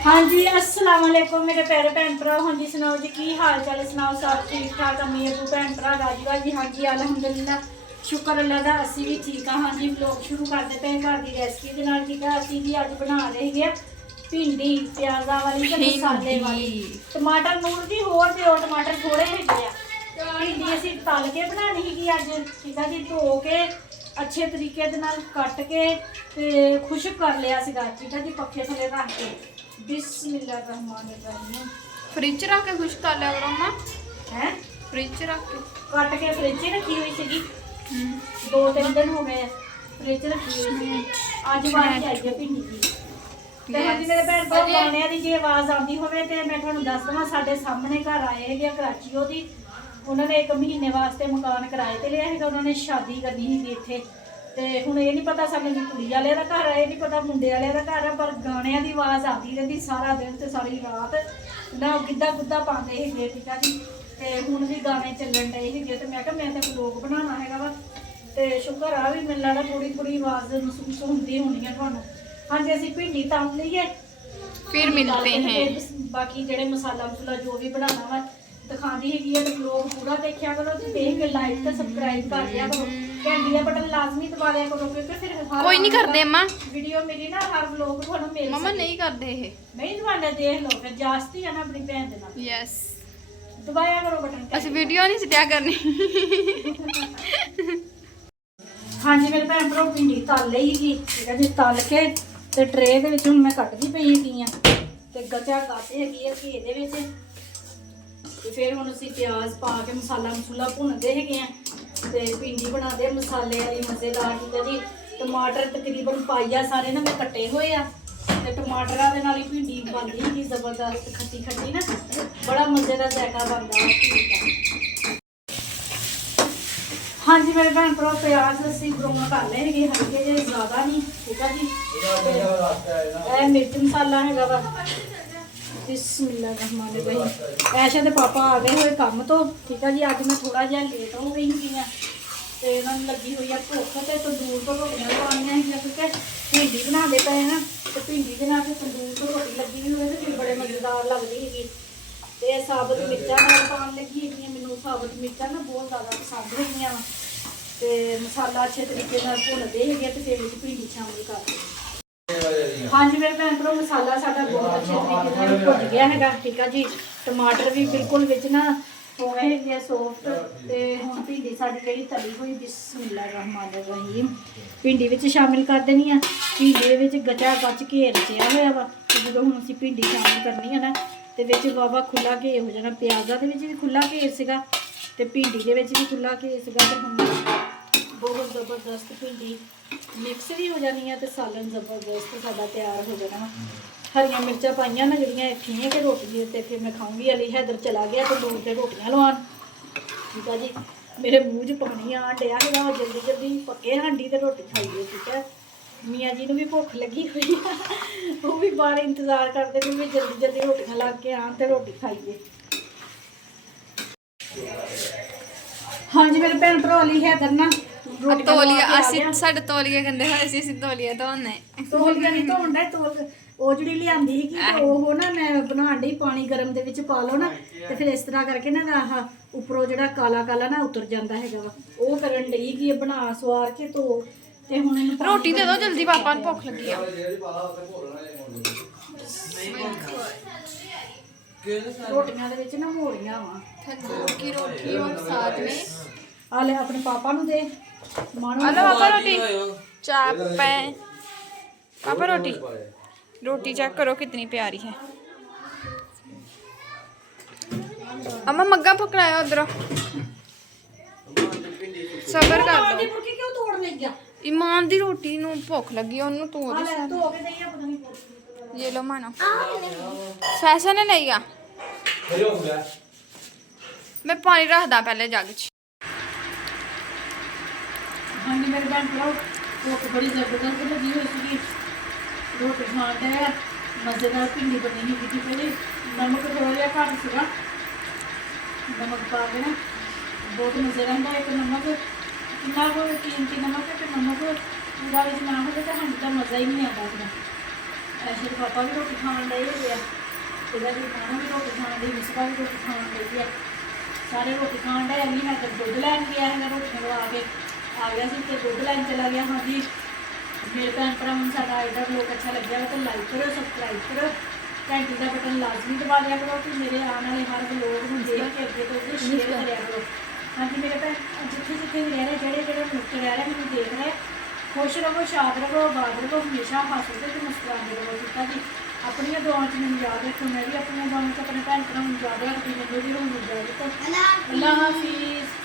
हाँ जी अस्सलाम वालेकुम मेरे प्यारे भैन भरा। हाँ जी सुनाओ जी की हाल चाल सुनाओ, सब ठीक ठाक अम्मी अबू भैन भरा राजी बाजी। हाँ जी अलहमदुलिल्लाह शुक्र अल्लाह का असी भी ठीक हाँ। हाँ जी व्लॉग शुरू करते पे घर की रेसिपी के नाल। ठीक है असी जी अज बना रहे हैं भिंडी प्याज़ा वाली ते मसाले वाली। टमाटर मूर जी होर दिओ, टमाटर थोड़े हैगे आ। भिंडी असी तल के बनानी हैगी अज। ठीक है जी धो के अच्छे तरीके दे नाल कट के ते खुश्क कर लिया सीगा। ठीक है जी पक्के थले रख के बिस्मिल्लाहिर्रहमानिर्रहीम फ्रिज रख के खुश कर लिया करो ना है। फ्रिज रख के कट के फ्रिज रखी हुई सीगी, 2-3 दिन हो गए फ्रिज रखी हुई सी। अज वारी आई है भिंडी की। ते हाँ जी मेरे भैन भाई गाणियां दी जे आवाज़ आती होवे ते मैं तुहानूं दस दवां साडे सामने घर आए हैगे कराचीओ दी। उन्होंने 1 महीने वास्ते मकान किराए ते लिया है। उन्होंने शादी करनी ही इत्थे ते हुण ये नहीं पता सानूं कि कुड़ी वाले का घर है, ये नहीं पता मुंडे वाले का घर है, पर गाणियां दी आवाज़ आती रहिंदी सारा दिन ते सारी रात ना गिद्धा गुद्धा पाते है। ठीक है जी ते हुण भी गाने चलन डे है ते मैं कहा मैं तो व्लॉग बनाना है वा ते शुक्र आ भी मैनूं लगदा थोड़ी थोड़ी आवाज़ महसूस होंदी होनी है तुहानूं। हाँ जी असीं भिंडी तल लईए फिर मिलते हैं। बाकी जेडे मसाला मसूला जो भी बनाना वा दिखाती हैगी है तो व्लॉग पूरा देखिया करो ते देख के लाइक ते सबसक्राइब कर दिया करो, घंटी दा बटन लाजमी दबा दिया करो क्योंकि फिर हर कोई नहीं करदे अम्मा, वीडियो मेरी ना हर व्लॉग तुहानूं मिल मम्मा नहीं करदे ये नहीं दबाने देख लो फिर जास्ती है ना अपनी भैन दे नाल। यस दबाया करो बटन ਅਸੀਂ ਵੀਡੀਓ ਨਹੀਂ ਸਿੱਟਿਆ ਕਰਨੀ। हाँ जी मेरे भैन भरा भिंडी तल लई ही। ठीक है जी तल के ते ट्रे दे विच हुण मैं कटदी पई हैगी आ ते गचा गाते हैगी है घी दे विच ते फिर हुण असीं प्याज पा के मसाला मसूला भुनदे हैगे आ ते भिंडी बनादे मसाले वाली मज़ेदार। ठीक है जी टमाटर तकरीबन पाइया सारे ना मैं कट्टे होए आ ते टमाटरां दे नाल ही भिंडी बनदी हैगी जबरदस्त खट्टी खट्टी ना, बड़ा मज़े दा जायका बनदा भिंडी दा। हाँ जी मेरे भैन भरा प्याज असीं ब्राउन कर ले हैगे हल्के जे ज़्यादा नहीं। ठीक है जी ए मिर्च मसाला हैगा वा बिस्मिल्लाहिर्रहमानिर्रहीम। ऐशा दे पापा आ गए हुए काम तो। ठीक है जी अज मैं थोड़ा जिहा लेट हो गई ही ते इन्होंने लगी हुई है भुख ते तंदूर तो रोटियां लवानियां हैगियां क्योंकि भिंडी बनाते पे ना तो भिंडी के नाल तंदूर तो रोटी लगी हुई है तो बड़े मज़ेदार लगती हैगी। ते साबुत मिर्चां नाल पाउण लगी हैगियां, मैनूं साबुत मिर्चां ना बहुत ज़्यादा पसंद हैगियां वा ते मसाला अच्छे तरीके नाल भुनदे हैगे ते फिर विच भिंडी शामिल करदे। हाँ जी मेरे भैन भरा मसाला साडा बहुत अच्छे तरीके नाल भुज गया हैगा। ठीक है जी टमाटर भी बिल्कुल विच ना हो गए हैगे सॉफ्ट ते हुण भिंडी साडी जिहड़ी तली हुई बिस्मिल्लाहिर्रहमानिर्रहीम भिंडी विच शामिल कर देनी आ। भिंडी दे विच गचा गच घेर चिया होया वा ते जदों हुण असीं भिंडी शामिल करनी है ना ते विच वावा खुला घेर हो जाना। प्याज़ा दे विच भी खुला घेर सीगा ते भिंडी दे विच भी खुला घेर सीगा ते हुण बहुत ज़बरदस्त भिंडी मिक्स भी हो जानी है तो सालन जबरदस्त साडा तैयार हो जाना। हरियां मिर्चां पाइयां ना जिहड़ियां इत्थीं कि रोटी ते फिर मैं खाऊंगी। अली हैदर चला गया तो दूर से रोटियां लवान। ठीक है जी मेरे मूँह च पानी आन डिया कि जल्दी जल्दी पक्के हांडी ते रोटी खाइए। ठीक है मियाँ जी नूं भी भुख लगी हुई है, वो भी बाहर इंतजार करते थे भी जल्दी जल्दी रोटियां लग के आन ते रोटी खाइए। हाँ जी मेरे भैन भरा अली हैदर ना तौलिया ਅਸੀਂ ਸਾਡੇ ਤੌਲੀਏ ਗੰਦੇ ਹੋਏ ਸੀ, ਅਸੀਂ ਤੌਲੀਏ ਧੋਣੇ। तौलिया नहीं धोन डे तौल ਉਹ ਜਿਹੜੀ ਲਿਆਂਦੀ ਸੀਗੀ ਤੇ ਉਹ ਨਾ ਮੈਂ ਬਣਾਉਣ ਡਈ ਪਾਣੀ ਗਰਮ ਦੇ ਵਿੱਚ ਪਾ ਲਓ ਨਾ ਤੇ ਫਿਰ ਇਸ ਤਰ੍ਹਾਂ ਕਰਕੇ ਨਾ ਆਹ ਉੱਪਰੋਂ ਜਿਹੜਾ ਕਾਲਾ ਕਾਲਾ ਨਾ ਉਤਰ ਜਾਂਦਾ ਹੈਗਾ ਵਾ ਉਹ ਕਰਨ ਡਈ ਕਿ ਬਣਾ ਸਵਾਰ ਕੇ ਧੋ ਤੇ ਹੁਣ ਇਹਨੂੰ ਰੋਟੀ ਦੇ ਦਿਓ ਜਲਦੀ, ਪਾਪਾ ਨੂੰ ਭੁੱਖ ਲੱਗੀ ਆ। ਰੋਟੀਆਂ ਦੇ ਵਿੱਚ ਨਾ ਮੋੜੀਆਂ ਵਾ तंदूर की रोटी और साथ में ਆ ਲੈ ਆਪਣੇ ਪਾਪਾ ਨੂੰ ਦੇ ਮਾਣੋ। हेलो पापा रोटी चाप है। पापा रोटी रोटी चेक करो कितनी प्यारी है। अम्मा मग्गा पकड़ाया उधर सबर कर लो। ਫੁਲਕੇ ਕਿਉਂ ਤੋੜ ਲੈ ਗਿਆ ईमान दी रोटी नूं भुख लगी ओनू तू ਆ ਲੈ ਧੋ ਕੇ ਦਈਆ ਪਤਾ ਨਹੀਂ ये लो मानो फैशन है नहीं मैं पानी रखदा पहले जग च। हाँ जी मेरे भैन भरा भुख बड़ी जबरदस्त लगी हुई सी रोटी खाण डे मज़ेदार भिंडी बनी ही थी। पहले नमक थोड़ा जिहा घट सीगा, नमक पा के ना बहुत मज़े रहिंदा। एक नमक कितना को कीमती नमक है कि नमक पूरा विच ना होवे तो हांडी दा मज़ा ही नहीं आता। ਐਸੇ ਪਾਪਾ ਵੀ ਰੋਟੀ ਖਾਣ ਡਏ ਹੋਏ ਆ, ਇਹਦਾ ਵੀ ਖਾਣਾ ਵੀ ਰੋਟੀ ਖਾਣ ਡਈ, ਮਿਸਪਾ ਵੀ ਰੋਟੀ ਖਾਣ ਡਈ ਆ, ਸਾਰੇ ਰੋਟੀ ਖਾਣ ਡਏ। ਅਗਲੀ ਮੈਂ ਤਾਂ ਦੁੱਧ ਲੈਣ ਗਿਆ ਹੈਗਾ, ਰੋਟੀਆਂ ਲਵਾ ਕੇ ਆ ਗਿਆ ਸੀ ਤੇ ਦੁੱਧ ਲੈਣ ਚਲਾ ਗਿਆ। ਹਾਂਜੀ ਮੇਰੇ ਭੈਣ ਭਰਾ ਨੂੰ ਸਾਡਾ ਆਈਡਾ ਵਲੋਗ ਅੱਛਾ ਲੱਗਿਆ ਵਾ ਤਾਂ ਲਾਈਕ ਕਰੋ, ਸਬਸਕ੍ਰਾਈਬ ਕਰੋ, ਘੰਟੀ ਦਾ ਬਟਨ ਲਾਜ਼ਮੀ ਦਬਾ ਦਿਆ ਕਰੋ ਕਿ ਮੇਰੇ ਆਉਣ ਵਾਲੇ ਹਰ ਵਲੋਗ ਨੂੰ ਦੇਖ ਕੇ ਅੱਗੇ ਤੋਂ ਅੱਗੇ ਸ਼ੇਅਰ ਕਰਿਆ ਕਰੋ। ਹਾਂਜੀ ਮੇਰੇ ਭੈਣ ਜਿੱਥੇ ਜਿੱਥੇ ਵੀ ਰਹਿ ਰਹੇ, ਜਿਹੜੇ ਜਿਹੜੇ ਮੁਲਕ ਰਹਿ ਰਹੇ ਮੈਨੂੰ ਦੇਖ ਰਹੇ, ਖੁਸ਼ ਰਹੋ, ਸ਼ਾਦ ਰਹੋ, ਆਬਾਦ ਰਹੋ, ਹਮੇਸ਼ਾ ਹੱਸਦੇ ਤੇ ਮੁਸਕਰਾਉਂਦੇ ਰਹੋ। ਠੀਕ ਆ ਜੀ, ਆਪਣੀਆਂ ਦੁਆਵਾਂ 'ਚ ਮੈਨੂੰ ਯਾਦ ਰੱਖੋ, ਮੈਂ ਵੀ ਆਪਣੀਆਂ ਦੁਆਵਾਂ 'ਚ ਆਪਣੇ ਭੈਣ ਭਰਾਵਾਂ ਨੂੰ ਯਾਦ ਰੱਖਦੀ। ਮੈਨੂੰ ਵੀ ਹੁਣ ਇਜਾਜ਼ਤ, ਅੱਲਾਹ ਹਾਫਿਜ਼।